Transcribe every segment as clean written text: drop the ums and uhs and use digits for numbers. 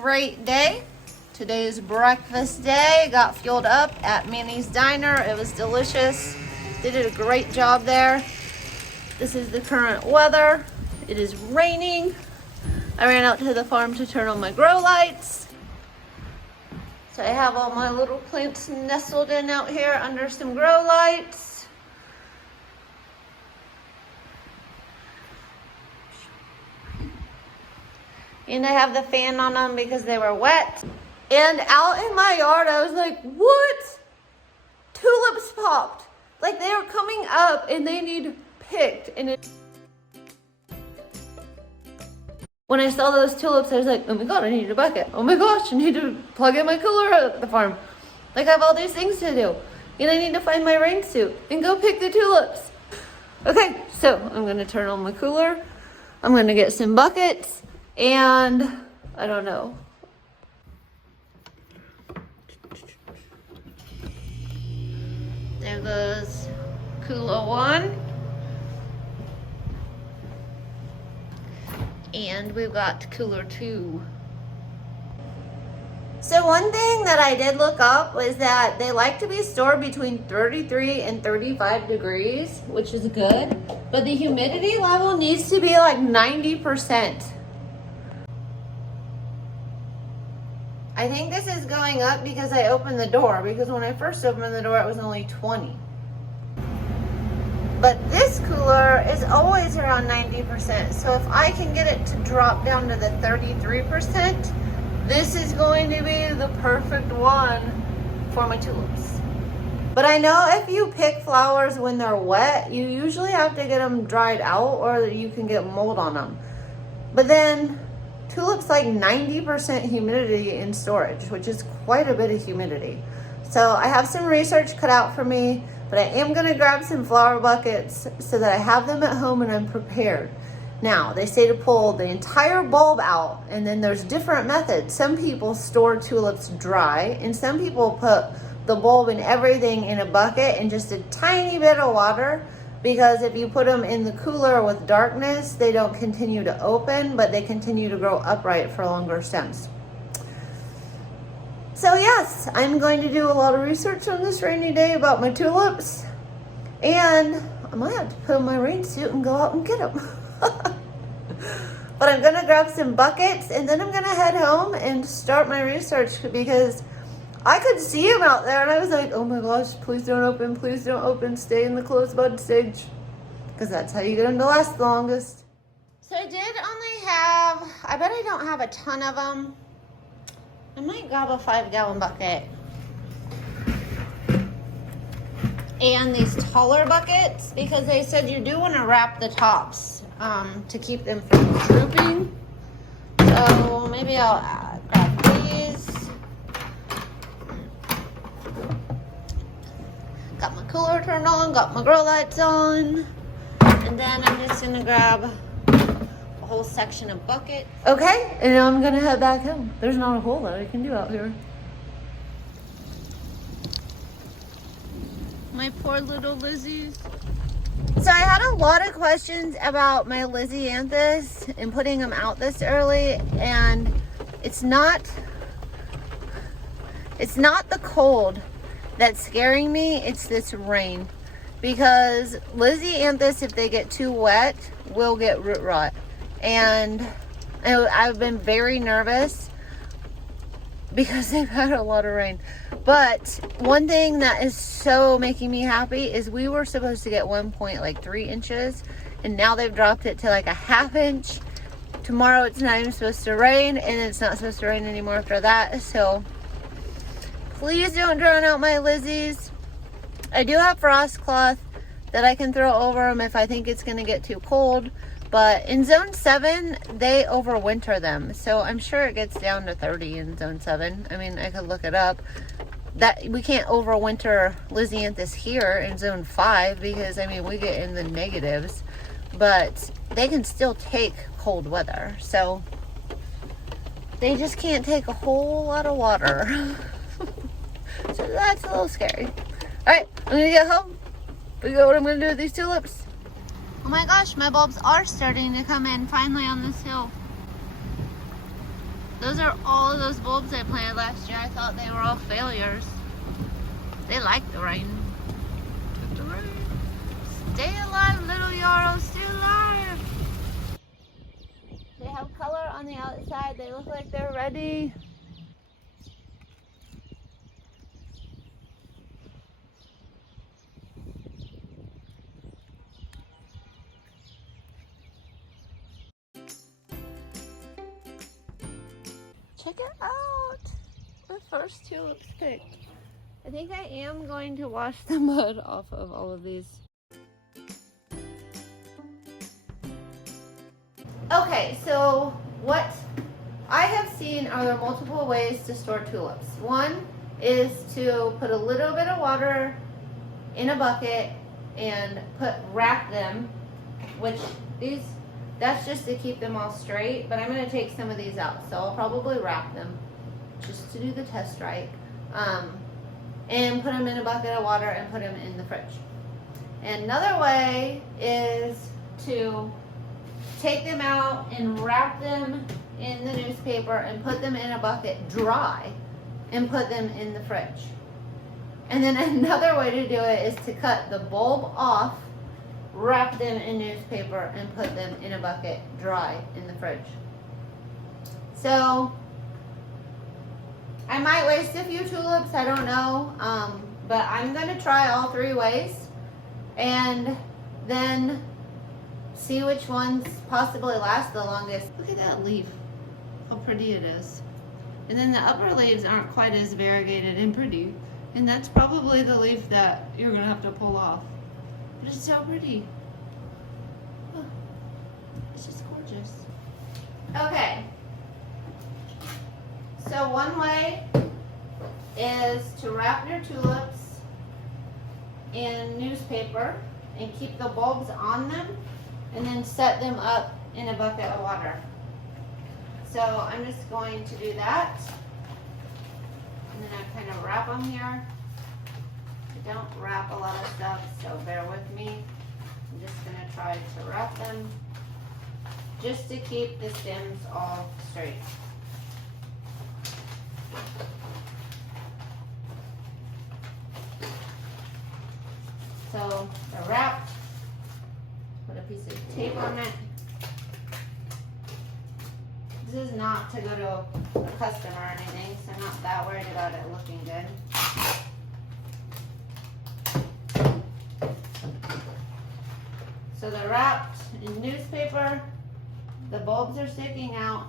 great day. Today is breakfast day. Got fueled up at Manny's Diner. It was delicious. They did a great job there. This is the current weather. It is raining. I ran out to the farm to turn on my grow lights. So I have all my little plants nestled in out here under some grow lights. And I have the fan on them because they were wet. And out in my yard, I was like, what? Tulips popped. Like they are coming up and they need picked. And when I saw those tulips, I was like, oh my God, I need a bucket. Oh my gosh, I need to plug in my cooler at the farm. Like I have all these things to do. And I need to find my rain suit and go pick the tulips. Okay, so I'm gonna turn on my cooler. I'm gonna get some buckets and I don't know. There goes cooler 1. And we've got cooler 2. So one thing that I did look up was that they like to be stored between 33 and 35 degrees, which is good. But the humidity level needs to be like 90%. I think this is going up because I opened the door, because when I first opened the door, it was only 20. But this cooler is always around 90%. So if I can get it to drop down to the 33%, this is going to be the perfect one for my tulips. But I know if you pick flowers when they're wet, you usually have to get them dried out or you can get mold on them. But then tulips like 90% humidity in storage, which is quite a bit of humidity. So I have some research cut out for me, but I am gonna grab some flower buckets so that I have them at home and I'm prepared. Now, they say to pull the entire bulb out, and then there's different methods. Some people store tulips dry, and some people put the bulb and everything in a bucket and just a tiny bit of water, because if you put them in the cooler with darkness, they don't continue to open, but they continue to grow upright for longer stems. So yes, I'm going to do a lot of research on this rainy day about my tulips, and I might have to put on my rain suit and go out and get them. But I'm gonna grab some buckets and then I'm gonna head home and start my research, because I could see them out there and I was like, oh my gosh, please don't open, stay in the closed bud stage, because that's how you get them to last the longest. So I did only have, I bet I don't have a ton of them. I might grab a 5-gallon bucket. And these taller buckets, because they said you do want to wrap the tops to keep them from drooping. So maybe I'll grab these. Got my cooler turned on, got my grow lights on, and then I'm just gonna grab a whole section of buckets. Okay, and now I'm gonna head back home. There's not a whole lot I can do out here. My poor little Lizzies. So I had a lot of questions about my Lizzianthus and putting them out this early, and it's not the cold that's scaring me, it's this rain. Because Lizzianthus, if they get too wet, will get root rot. And I've been very nervous because they've had a lot of rain. But one thing that is so making me happy is we were supposed to get 1.3 inches, and now they've dropped it to like a 1/2 inch. Tomorrow it's not even supposed to rain, and it's not supposed to rain anymore after that. So please don't drown out my Lizzies. I do have frost cloth that I can throw over them if I think it's going to get too cold. But in zone 7, they overwinter them. So I'm sure it gets down to 30 in zone 7. I mean, I could look it up. That we can't overwinter Lizzianthus here in zone 5, because I mean, we get in the negatives, but they can still take cold weather. So they just can't take a whole lot of water. So that's a little scary. All right, I'm gonna get home. Figure out what I'm gonna do with these tulips. Oh my gosh, my bulbs are starting to come in finally on this hill. Those are all of those bulbs I planted last year. I thought they were all failures. They like the rain. Took the rain. Stay alive, little yarrow, stay alive. They have color on the outside. They look like they're ready. Check it out. The first tulips picked. I think I am going to wash the mud off of all of these. Okay, so what I have seen are there multiple ways to store tulips. One is to put a little bit of water in a bucket and wrap them, which that's just to keep them all straight, but I'm going to take some of these out, so I'll probably wrap them just to do the test right, and put them in a bucket of water and put them in the fridge. And another way is to take them out and wrap them in the newspaper and put them in a bucket dry and put them in the fridge. And then another way to do it is to cut the bulb off, wrap them in newspaper, and put them in a bucket dry in the fridge. So I might waste a few tulips, I don't know, but I'm going to try all three ways and then see which ones possibly last the longest. Look at that leaf, how pretty it is. And then the upper leaves aren't quite as variegated and pretty, and that's probably the leaf that you're going to have to pull off. But it's so pretty. Oh, it's just gorgeous. Okay. So one way is to wrap your tulips in newspaper and keep the bulbs on them and then set them up in a bucket of water. So I'm just going to do that. And then I kind of wrap them here. I don't wrap a lot of stuff, so bear with me. I'm just going to try to wrap them just to keep the stems all straight. So they're wrapped. Put a piece of tape on it. This is not to go to a customer or anything, so I'm not that worried about it looking good. So they're wrapped in newspaper, the bulbs are sticking out,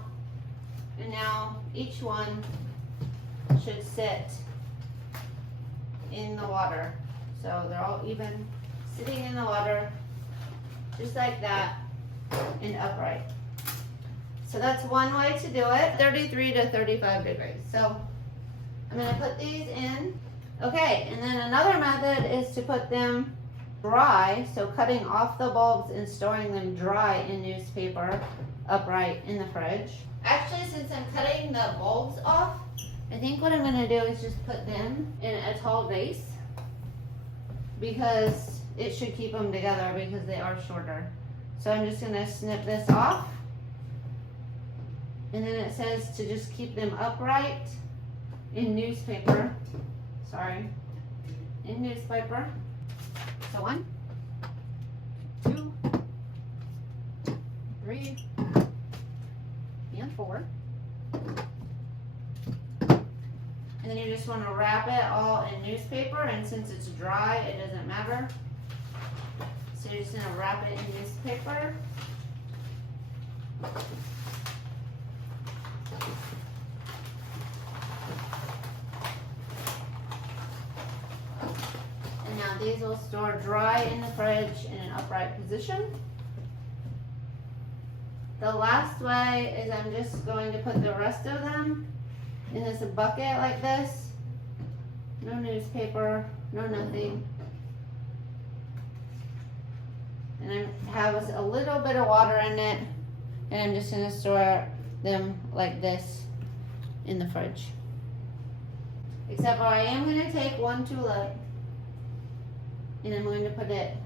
and now each one should sit in the water. So they're all even sitting in the water, just like that, and upright. So that's one way to do it, 33 to 35 degrees. So I'm gonna put these in. Okay, and then another method is to put them dry, so cutting off the bulbs and storing them dry in newspaper, upright in the fridge. Actually, since I'm cutting the bulbs off, I think what I'm gonna do is just put them in a tall vase, because it should keep them together because they are shorter. So I'm just gonna snip this off. And then it says to just keep them upright in newspaper. Sorry, in newspaper. So 1, 2, 3, and 4. And then you just want to wrap it all in newspaper, and since it's dry, it doesn't matter. So you're just going to wrap it in newspaper. And now these will store dry in the fridge in an upright position. The last way is I'm just going to put the rest of them in this bucket like this. No newspaper, no nothing. And I have a little bit of water in it, and I'm just going to store them like this in the fridge. Except for I am going to take one tulip and I'm going to put it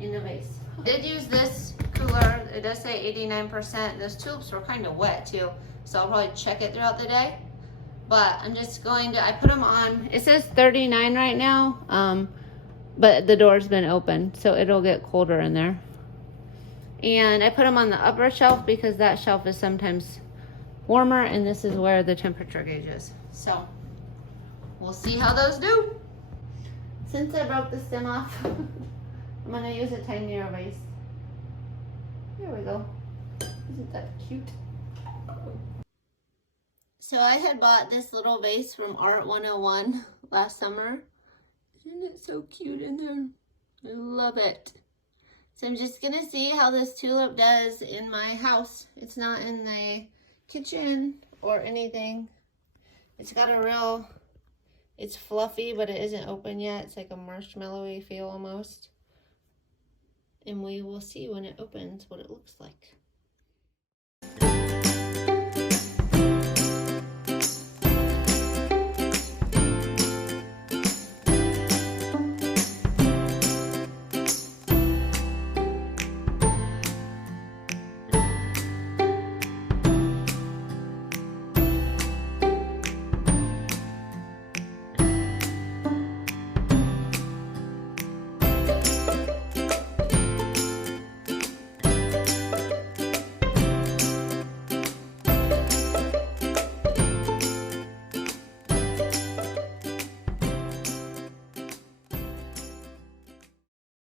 in a vase. I did use this cooler. It does say 89%. Those tulips were kind of wet too, so I'll probably check it throughout the day. But I'm just going to, I put them on, it says 39 right now, but the door's been open, so it'll get colder in there. And I put them on the upper shelf because that shelf is sometimes warmer, and this is where the temperature gauge is. So we'll see how those do. Since I broke the stem off, I'm gonna use a tinier vase. There we go. Isn't that cute? So I had bought this little vase from Art 101 last summer. Isn't it so cute in there? I love it. So I'm just gonna see how this tulip does in my house. It's not in the kitchen or anything. It's got a real, it's fluffy, but it isn't open yet. It's like a marshmallowy feel almost. And we will see when it opens what it looks like.